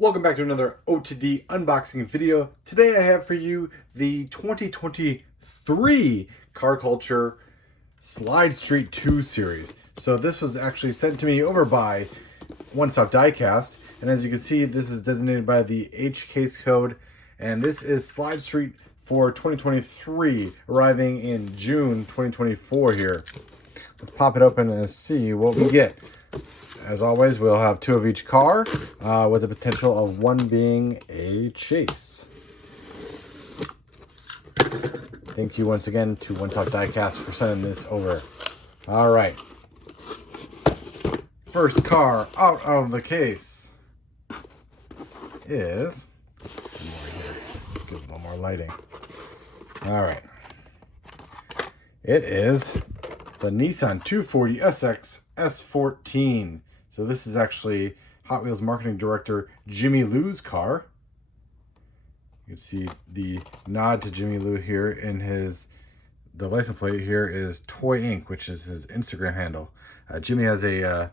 Welcome back to another O2D unboxing video. Today I have for you the 2023 Car Culture Slide Street 2 series. So this was actually sent to me over by Stop Diecast, and as you can see, this is designated by the H case code, and this is Slide Street for 2023, arriving in June 2024 here. Let's pop it open and see what we get. As always, we'll have two of each car, with the potential of one being a chase. Thank you once again to One Stop Diecast for sending this over. All right. First car out of the case is... Let's give it a little more lighting. All right. It is the Nissan 240 SX S14. So this is actually Hot Wheels marketing director Jimmy Lou's car. You can see the nod to Jimmy Lou here in the license plate here is Toy Inc., which is his Instagram handle. Jimmy has a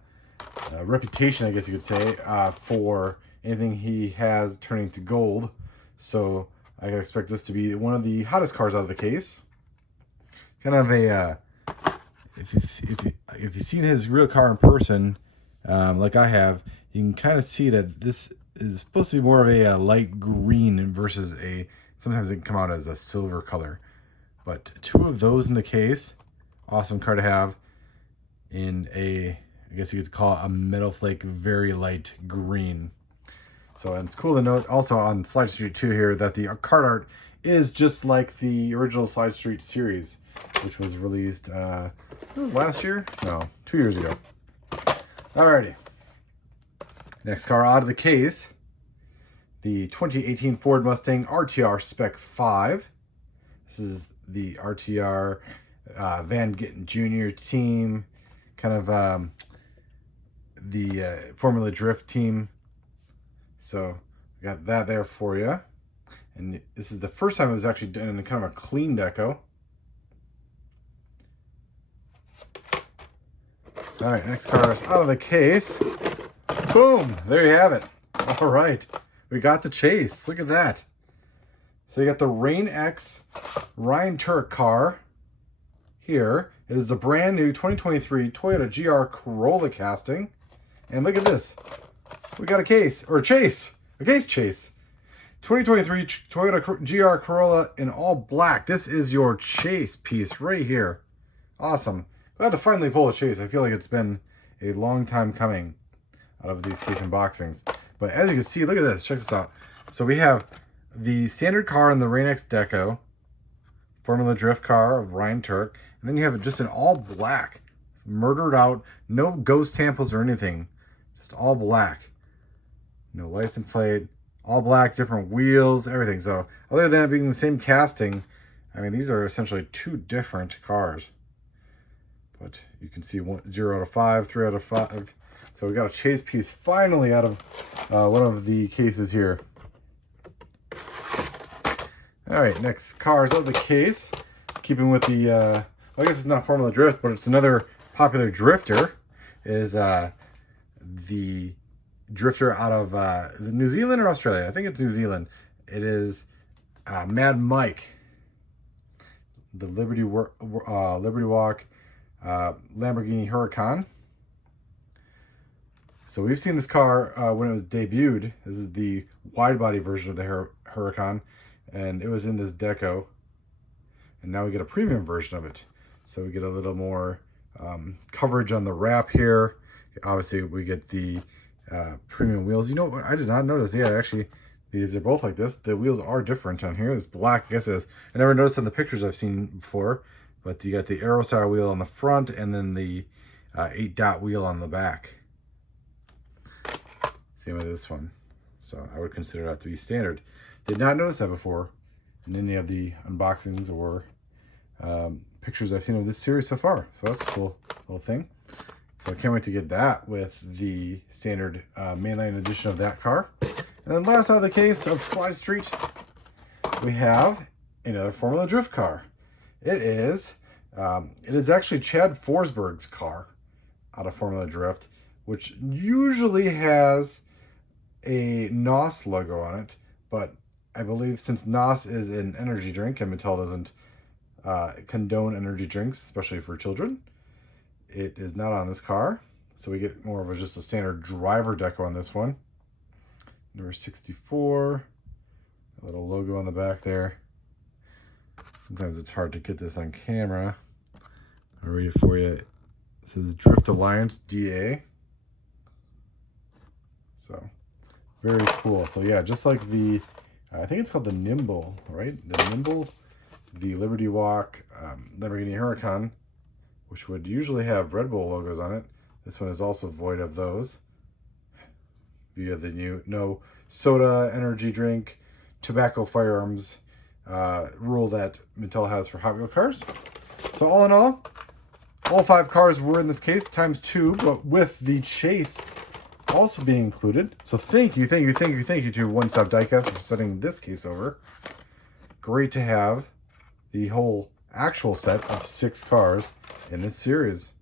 reputation, I guess you could say, for anything he has turning to gold. So I can expect this to be one of the hottest cars out of the case. Kind of a if you've seen his real car in person, like I have, you can kind of see that this is supposed to be more of a light green versus sometimes it can come out as a silver color. But two of those in the case, awesome car to have in I guess you could call it a metal flake, very light green. So, and it's cool to note also on Slide Street 2 here that the card art is just like the original Slide Street series, which was released last year? No, 2 years ago. Alrighty. Next car out of the case, the 2018 Ford Mustang RTR Spec 5. This is the RTR Van Gittin Jr. team, kind of the Formula Drift team. So we got that there for you. And this is the first time it was actually done in kind of a clean deco. All right, next car is out of the case. Boom, there you have it. All right, we got the chase. Look at that. So you got the Rain X Ryan Turk car here. It is the brand new 2023 Toyota GR Corolla casting. And look at this. We got a case, or a chase. A case chase. 2023 Toyota GR Corolla in all black. This is your chase piece right here. Awesome. Glad to finally pull a chase. I feel like it's been a long time coming out of these case unboxings. But as you can see, look at this. Check this out. So we have the standard car in the Rain X Deco, Formula Drift car of Ryan Turk, and then you have it just in all black, murdered out, no ghost tampons or anything, just all black. No license plate, all black, different wheels, everything. So other than it being the same casting, I mean, these are essentially two different cars. But you can see 0 out of 5, 3 out of 5. So we got a chase piece finally out of one of the cases here. All right, next cars out of the case. Keeping with the, well, I guess it's not Formula Drift, but it's another popular drifter. Is the drifter out of, is it New Zealand or Australia? I think it's New Zealand. It is Mad Mike. The Liberty Walk Lamborghini Huracan. So we've seen this car when it was debuted. This is the wide body version of the Huracan, and it was in this deco. And now we get a premium version of it. So we get a little more coverage on the wrap here. Obviously, we get the premium wheels. You know what? I did not notice. Yeah, actually, these are both like this. The wheels are different on here. It's black. I guess it is. I never noticed in the pictures I've seen before. But you got the Aero style wheel on the front and then the 8-dot wheel on the back. Same with this one. So I would consider that to be standard. Did not notice that before in any of the unboxings or pictures I've seen of this series so far. So that's a cool little thing. So I can't wait to get that with the standard mainline edition of that car. And then last out of the case of Slide Street, we have another Formula Drift car. It is actually Chad Forsberg's car out of Formula Drift, which usually has a NOS logo on it, but I believe since NOS is an energy drink and Mattel doesn't condone energy drinks, especially for children, it is not on this car. So we get more of just a standard driver deco on this one. Number 64, a little logo on the back there. Sometimes it's hard to get this on camera. I'll read it for you. It says Drift Alliance DA. So very cool. So yeah, just like the, I think it's called the Nimble, right? The Nimble, the Liberty Walk, Lamborghini Huracan, which would usually have Red Bull logos on it. This one is also void of those via the new no soda, energy drink, tobacco, firearms rule that Mattel has for Hot Wheel cars. So all in all 5 cars were in this case times 2, but with the chase also being included. So thank you to One Stop Diecast for sending this case over. Great to have the whole actual set of 6 cars in this series.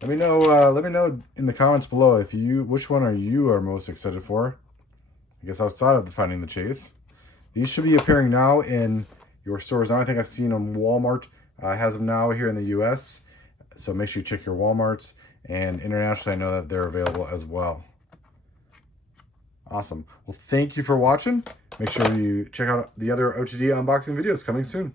Let me know in the comments below which one you are most excited for. I guess outside of the Finding the Chase. These should be appearing now in your stores now. I think I've seen them. Walmart has them now here in the US. So make sure you check your Walmarts, and internationally I know that they're available as well. Awesome. Well, thank you for watching. Make sure you check out the other OTD unboxing videos coming soon.